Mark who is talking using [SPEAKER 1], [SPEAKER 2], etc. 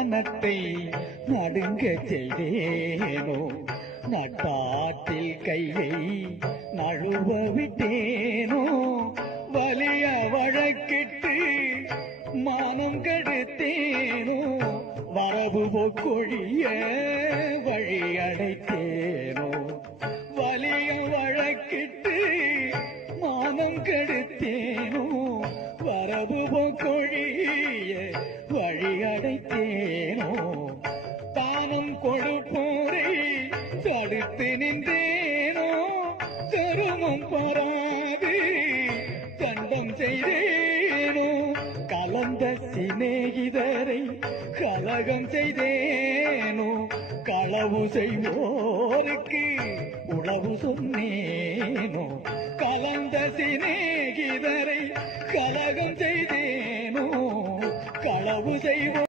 [SPEAKER 1] மனத்தை நடுங்க செய்தேனோ. நட்டாற்றில் கையை நழுவ விட்டேனோ. வலிய வழக்கிட்டு மானம் கெடுத்தேனோ. வரவு பொக்கொழிய வழி அடைத்தேனோ. வலிய வழக்கிட்டு மானம் கெடுத்தேன் கிடைத்தேனோ தானம் கொடுப்போரை தடுத்து நின்றேனோ? தருமம் பாராது தண்டம் செய்தேனோ? கலந்த சிநேகிதரை கலகம் செய்தேனோ? களவு செய்வோருக்கு உளவு சொன்னேனோ? கலந்த சிநேகிதரை கலகம் செய்தேனோ? களவு செய்வோம்